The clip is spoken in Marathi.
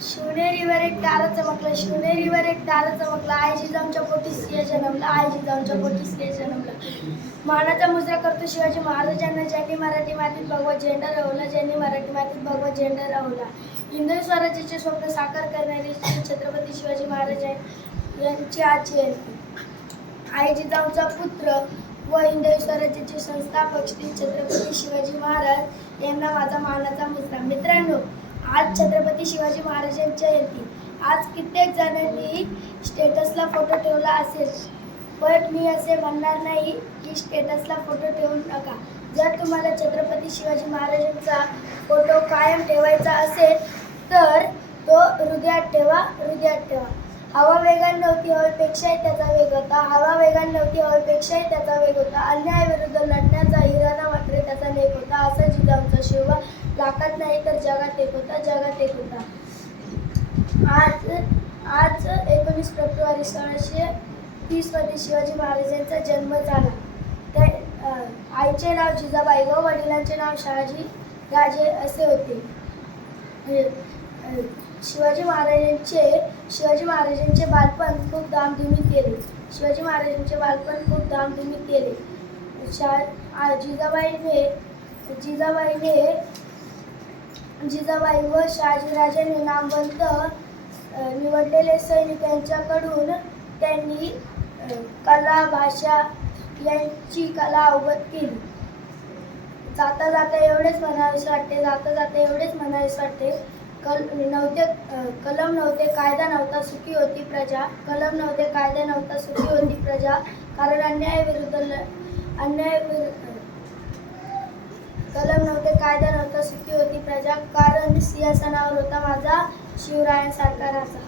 शिवनेरीवर एक तारा चमकला, शिवनेरीवर एक तारा चमकला. आई जिजाऊंच्या पोटी सिंह जन्मला, आई जिजाऊंच्या पोटी सिंह जन्मला. मानाचा मुजरा करतो शिवाजी महाराजांना, ज्यांनी मराठी मातीत भगवा झेंडा रोवला, ज्यांनी मराठी मातीत भगवा झेंडा रोवला. हिंदवी स्वराज्याचे स्वप्न साकार करणारे छत्रपती शिवाजी महाराज यांची आज जयंती. आई जिजाऊंचा पुत्र व हिंदवी स्वराज्याचे संस्थापक श्री छत्रपती शिवाजी महाराज यांना माझा मानाचा मुजरा. मित्रांनो, आज छत्रपती शिवाजी महाराजांची जयंती. आज कित्येक जणांनी स्टेटसला फोटो ठेवला असेल, पण मी असे म्हणणार नाही की स्टेटसला फोटो ठेवू नका. जर तुम्हाला छत्रपती शिवाजी महाराजांचा फोटो कायम ठेवायचा असेल तर तो हृदयात ठेवा, हृदयात ठेवा. हवा वेगाने नव्हती, हवेपेक्षाही त्याचा वेग होता. हवा वेगाने नव्हती, हवेपेक्षाही त्याचा वेग होता. अन्यायाविरुद्ध लढण्याचा हिराणा मात्र त्याचा लेख होता. असं जिजाऊंचा शिवा लाखात नाही तर जगात एक होता, जगात एक होता. आज 19 फेब्रुवारी 1630 मध्ये शिवाजी महाराजांचा जन्म झाला. त्या आईचे नाव जिजाबाई व वडिलांचे नाव शहाजी राजे असे होते. शिवाजी महाराजांचे बालपण खूप धामधुमीत गेले. शिवाजी महाराजांचे बालपण खूप धामधुमीत गेले. जिजाबाई व शहाजीराजांनी नामवंत निवडलेले सैनिक यांच्याकडून त्यांनी कला, भाषा यांची कला अवगत केली. जाता जाता एवढेच म्हणावेसे वाटते, कलम नव्हते, कायदा नव्हता, सुखी होती प्रजा. कलम नव्हते, कायदा नव्हता, सुखी होती प्रजा. कारण कलम नव्हते, कायदा नव्हता, सुखी होती प्रजा. कारण सिंहासनावर होता माझा शिवरायांसारखा राजा.